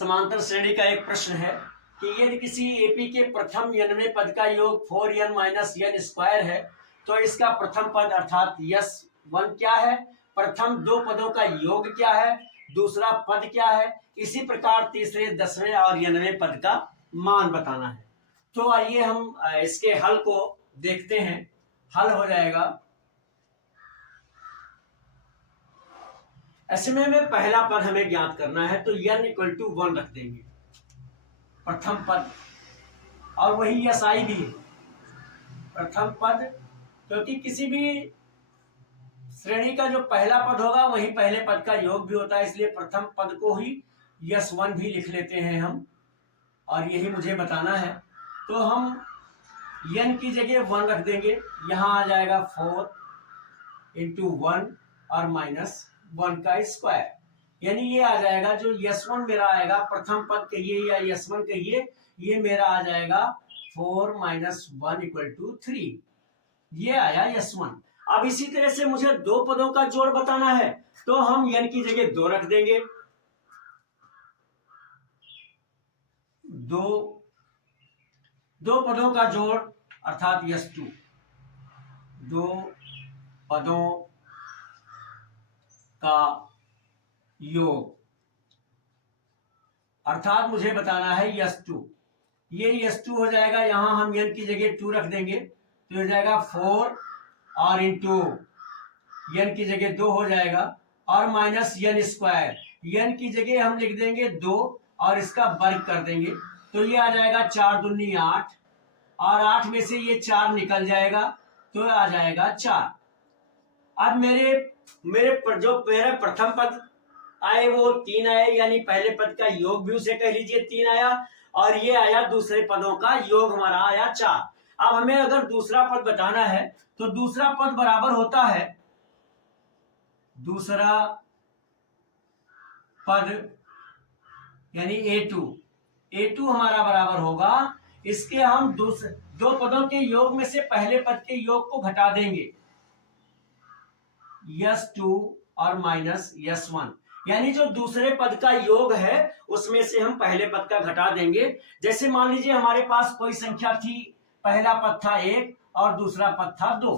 समांतर श्रेणी का एक प्रश्न है कि यदि किसी एपी के प्रथम n वें पद का योग 4n माइनस n स्क्वायर है तो इसका प्रथम पद अर्थात s1 क्या है, प्रथम दो पदों का योग क्या है, दूसरा पद क्या है, इसी प्रकार तीसरे 10वें और n वें पद का मान बताना है। तो आइए हम इसके हल को देखते हैं। हल हो जाएगा ऐसे में पहला पद हमें ज्ञात करना है तो n इक्वल टू 1 रख देंगे प्रथम पद, और वही SI भी है प्रथम पद, क्योंकि किसी भी श्रेणी का जो पहला पद होगा वही पहले पद का योग भी होता है, इसलिए प्रथम पद को ही S1 भी लिख लेते हैं हम, और यही मुझे बताना है। तो हम n की जगह 1 रख देंगे, यहाँ आ जाएगा 4 इंटू 1 और माइनस 1 का स्क्वायर, यानी ये आ जाएगा जो S1 मेरा आएगा प्रथम पद कहिए या S1 कहिए, ये मेरा आ जाएगा 4 माइनस 1 इक्वल टू 3, ये आया S1। अब इसी तरह से मुझे दो पदों का जोड़ बताना है तो हम n की जगह 2 रख देंगे, दो पदों का जोड़ अर्थात S2, दो पदों का योग अर्थात मुझे बताना है S2, ये S2 हो जाएगा, यहां हम n की जगह 2 रख देंगे तो हो जाएगा 4 और इंटू n की जगह 2 हो जाएगा और माइनस n स्क्वायर, n की जगह हम लिख देंगे 2 और इसका वर्ग कर देंगे तो ये आ जाएगा 4 दूनी 8 और 8 में से ये 4 निकल जाएगा तो आ जाएगा 4। अब मेरे जो मेरा प्रथम पद आए वो 3 आए, यानी पहले पद का योग भी उसे कह लीजिए 3 आया, और ये आया दूसरे पदों का योग हमारा आया 4। अब हमें अगर दूसरा पद बताना है तो दूसरा पद बराबर होता है, दूसरा पद यानी A2 हमारा बराबर होगा, इसके हम दो पदों के योग में से पहले पद के योग को घटा देंगे, S2 और माइनस S1, यानी जो दूसरे पद का योग है उसमें से हम पहले पद का घटा देंगे। जैसे मान लीजिए हमारे पास कोई संख्या थी, पहला पद था 1 और दूसरा पद था 2,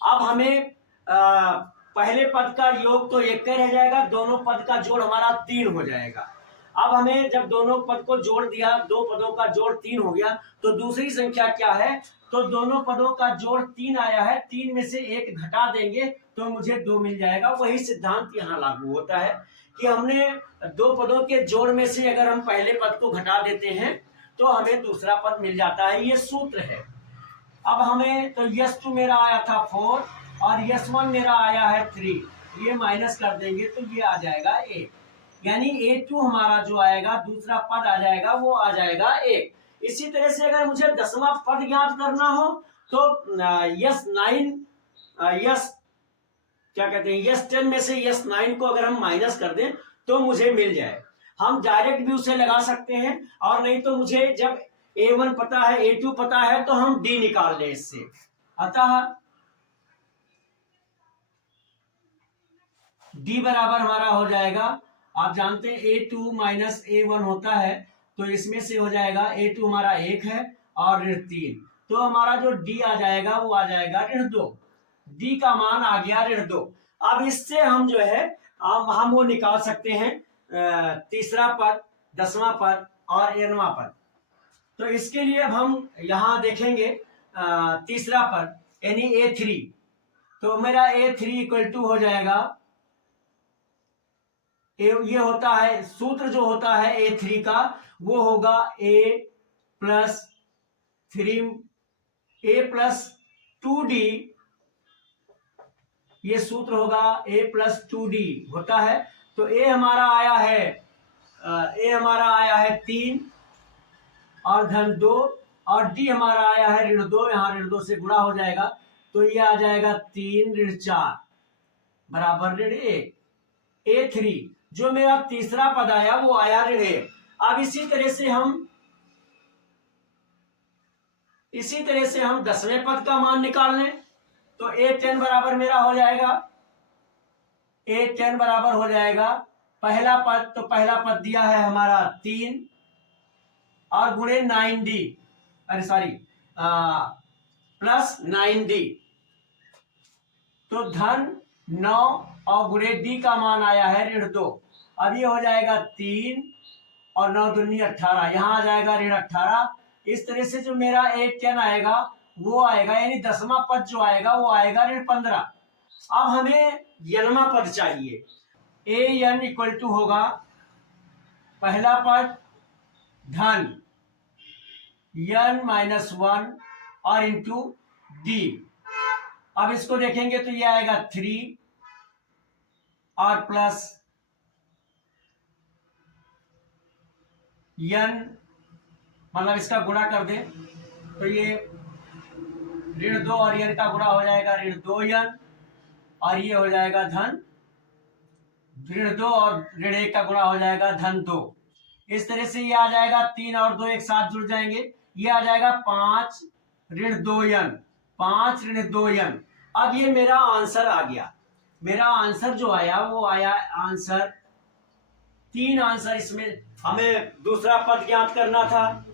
अब हमें पहले पद का योग तो 1 का रह जाएगा, दोनों पद का जोड़ हमारा 3 हो जाएगा। अब हमें जब दोनों पद को जोड़ दिया, दो पदों का जोड़ 3 हो गया, तो दूसरी संख्या क्या है, तो दोनों पदों का जोड़ 3 आया है, 3 में से 1 घटा देंगे तो मुझे 2 मिल जाएगा। वही सिद्धांत यहाँ लागू होता है कि हमने दो पदों के जोड़ में से अगर हम पहले पद को घटा देते हैं तो हमें दूसरा पद मिल जाता है, ये सूत्र है। अब हमें तो S2 मेरा आया था 4 और S1 मेरा आया है 3, ये माइनस कर देंगे तो ये आ जाएगा 1, यानी A2 हमारा जो आएगा दूसरा पद आ जाएगा वो आ जाएगा 1। इसी तरह से अगर मुझे 10वां पद ज्ञात करना हो तो S10 में से S9 को अगर हम माइनस कर दें तो मुझे मिल जाए। हम डायरेक्ट भी उसे लगा सकते हैं, और नहीं तो मुझे जब A1 पता है A2 पता है तो हम D निकाल लें इससे। अतः D बराबर हमारा हो जाएगा, आप जानते हैं A2 माइनस A1 होता है, तो इसमें से हो जाएगा A2 हमारा 1 है और ऋण 3, तो हमारा जो D आ जाएगा वो आ जाएगा ऋण 2, D का मान आ गया ऋण 2। अब इससे हम जो है हम वो निकाल सकते हैं तीसरा पद, 10वां पद और 11वां पद। तो इसके लिए अब हम यहाँ देखेंगे तीसरा पद यानी A3, तो मेरा A3 इक्वल टू हो जाएगा, ये होता है सूत्र जो होता है A3 का वो होगा A प्लस 2D, ये सूत्र होगा A प्लस 2D होता है। तो A हमारा आया है 3 और धन 2, और D हमारा आया है ऋण 2, यहाँ ऋण 2 से गुणा हो जाएगा तो ये आ जाएगा 3 ऋण 4 बराबर ऋण 1। A3 जो मेरा तीसरा पद आया वो आया ऋण 1। अब इसी तरह से हम 10वें पद का मान निकाल लें तो A10 बराबर मेरा हो जाएगा, A10 बराबर हो जाएगा पहला पद, तो पहला पद दिया है हमारा 3 और गुणे 9d, अरे सॉरी प्लस 9d, तो धन 9 और गुणे d का मान आया है ऋण 2। अब ये हो जाएगा 3 और 9 दूनी 18, यहाँ आ जाएगा ऋण 18। इस तरह से जो मेरा A10 आएगा वो आएगा, यानी 10वां पद जो आएगा वो आएगा ऋण 15। अब हमें यनवा पद चाहिए। AN इक्वल टू होगा पहला पद धन n माइनस 1 और इंटू d। अब इसको देखेंगे तो ये आएगा 3 और प्लस n, मतलब इसका गुणा कर दे तो ये ऋण 2 और n का गुणा हो जाएगा ऋण 2n, और ये हो जाएगा धन ऋण 2 और ऋण 1 का गुणा हो जाएगा धन 2। इस तरह से ये आ जाएगा 3 और 2 एक साथ जुड़ जाएंगे, ये आ जाएगा 5 ऋण 2n, 5 ऋण 2n। अब ये मेरा आंसर आ गया। मेरा आंसर जो आया वो आया आंसर 3 आंसर। इसमें हमें दूसरा पद ज्ञात करना था।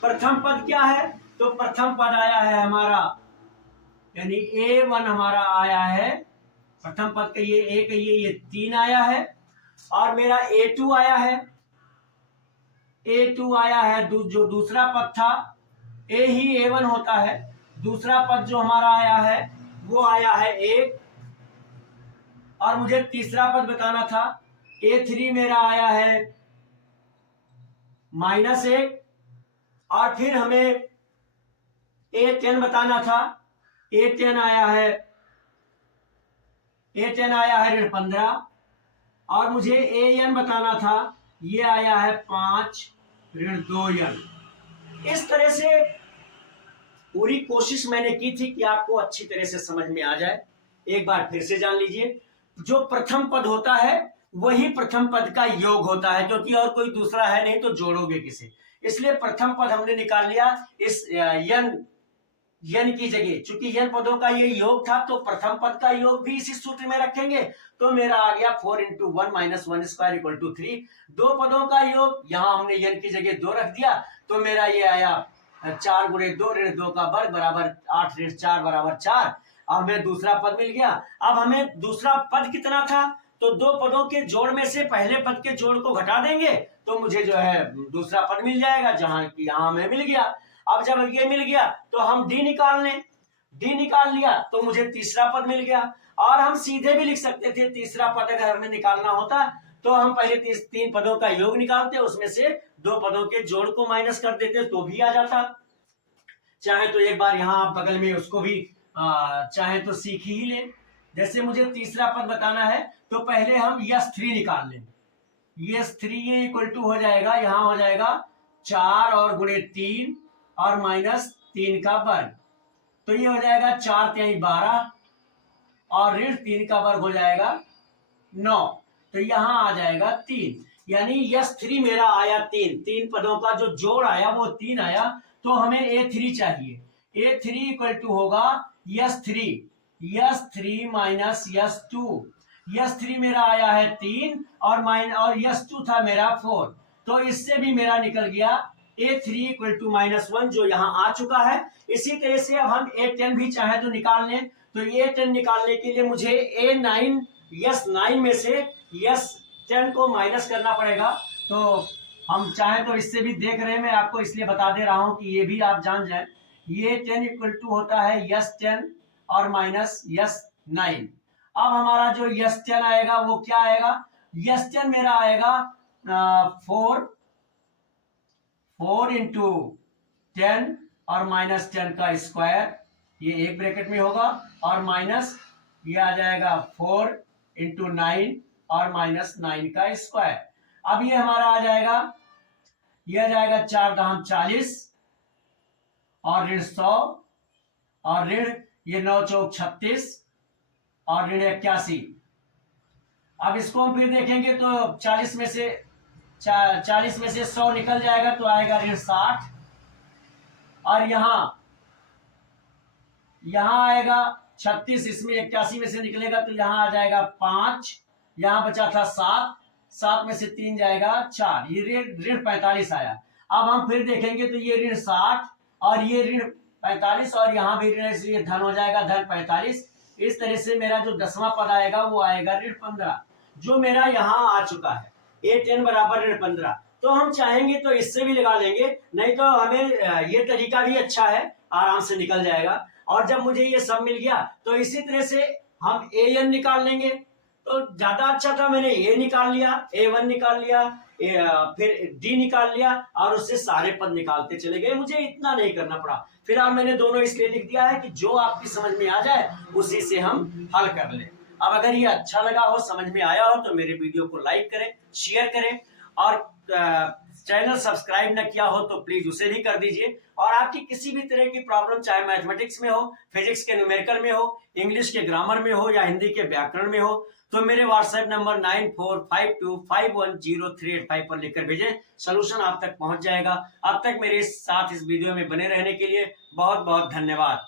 प्रथम पद क्या है, तो प्रथम पद आया है हमारा, यानी A1 हमारा आया है, प्रथम पद का ये A का ये 3 आया है, और मेरा A2 आया है, A2 आया है, जो दूसरा पद था A ही A1 होता है, दूसरा पद जो हमारा आया है वो आया है 1, और मुझे तीसरा पद बताना था A3 मेरा आया है -1, और फिर हमें A10 बताना था, A10 आया है ऋण 15, और मुझे AN बताना था, ये आया है 5 ऋण 2n। इस तरह से पूरी कोशिश मैंने की थी कि आपको अच्छी तरह से समझ में आ जाए। एक बार फिर से जान लीजिए, जो प्रथम पद होता है वही प्रथम पद का योग होता है, क्योंकि और कोई दूसरा है नहीं तो जोड़ोगे किसे, इसलिए प्रथम पद हमने निकाल लिया। इस यन की जगह चूंकि यन पदों का ये योग था तो प्रथम पद का योग भी इसी सूत्र में रखेंगे, तो मेरा आ गया 4 × 1 - 1 स्क्वायर इक्वल टू 3। दो पदों का योग, यहाँ हमने यन की जगह 2 रख दिया, तो मेरा ये आया 4 × 2 ऋण 2 का वर्ग बराबर 8 ऋण 4 बराबर 4। अब हमें दूसरा पद मिल गया। अब हमें दूसरा पद कितना था, तो दो पदों के जोड़ में से पहले पद के जोड़ को घटा देंगे तो मुझे जो है दूसरा पद मिल जाएगा, जहां की यहाँ हमें मिल गया। अब जब ये मिल गया तो हम डी निकाल लें, डी निकाल लिया तो मुझे तीसरा पद मिल गया। और हम सीधे भी लिख सकते थे, तीसरा पद अगर हमें निकालना होता तो हम पहले 3 पदों का योग निकालते, उसमें से 2 पदों के जोड़ को माइनस कर देते तो भी आ जाता। चाहे तो एक बार यहाँ आप बगल में उसको भी चाहे तो सीख ही ले। जैसे मुझे तीसरा पद बताना है तो पहले हम S3 निकाल लें। S3 ये इक्वल टू हो जाएगा, यहाँ हो जाएगा 4 और गुणे 3 और -3 का वर्ग, तो ये हो जाएगा 4 × 3 = 12 और ऋण 3 का वर्ग हो जाएगा 9, तो यहाँ आ जाएगा 3। यानी S3 मेरा आया 3 पदों का जो जोड़ आया वो 3 आया, तो हमें A3 चाहिए। A3 इक्वल टू होगा S3 - S2। S3 मेरा आया है 3 और S2 था मेरा 4, तो इससे भी मेरा निकल गया A3 इक्वल टू -1, जो यहाँ आ चुका है। इसी तरह से अब हम A10 भी चाहे तो निकाल लें, तो A10 निकालने के लिए मुझे S9 में से S10 को माइनस करना पड़ेगा। तो हम चाहे तो इससे भी देख रहे हैं, मैं आपको इसलिए बता दे रहा हूं कि ये भी आप जान जाए। ये 10 इक्वल टू होता है S10 और -S9। अब हमारा जो S10 आएगा वो क्या आएगा, S10 मेरा आएगा 4 × 10 और -10 का स्क्वायर, ये एक ब्रैकेट में होगा, और माइनस ये आ जाएगा 4 × 9 और -9 का स्क्वायर। अब ये हमारा आ जाएगा, ये आ जाएगा 4 × 10 = 40 और ऋण 100 और ऋण ये 9 × 4 = 36 और ऋण 81। अब इसको हम फिर देखेंगे तो 40 में से 100 निकल जाएगा तो आएगा ऋण 60, और यहाँ आएगा 36, इसमें 81 में से निकलेगा तो यहाँ आ जाएगा 5 यहाँ बचा था 7, 7 में से 3 जाएगा 4, ये ऋण 45 आया। अब हम फिर देखेंगे तो ये ऋण 60 और ये ऋण 45 और यहाँ भी ऋण है, इसलिए धन हो जाएगा धन 45। इस तरह से मेरा जो 10वां पद आएगा वो आएगा ऋण 15, जो मेरा यहाँ आ चुका है। 8n बराबर ऋण 15। तो हम चाहेंगे तो इससे भी लगा लेंगे, नहीं तो हमें ये तरीका भी अच्छा है, आराम से निकल जाएगा। और जब मुझे ये सब मिल गया तो इसी तरह से हम an निकाल लेंगे। तो ज्यादा अच्छा था, मैंने a निकाल लिया, a1 निकाल लिया, फिर d निकाल लिया और उससे सारे पद निकालते चले गए, मुझे इतना नहीं करना पड़ा। फिलहाल मैंने दोनों इसलिए लिख दिया है कि जो आपकी समझ में आ जाए उसी से हम हल कर लें। अब अगर ये अच्छा लगा हो, समझ में आया हो, तो मेरे वीडियो को लाइक करें, शेयर करें और चैनल सब्सक्राइब न किया हो तो प्लीज उसे भी कर दीजिए। और आपकी किसी भी तरह की प्रॉब्लम, चाहे मैथमेटिक्स में हो, फिजिक्स के न्यूमेरिकल में हो, इंग्लिश के ग्रामर में हो या हिंदी के व्याकरण में हो, तो मेरे व्हाट्सएप नंबर 9452510385 पर लिखकर भेजें, सलूशन आप तक पहुंच जाएगा। अब तक मेरे साथ इस वीडियो में बने रहने के लिए बहुत बहुत धन्यवाद।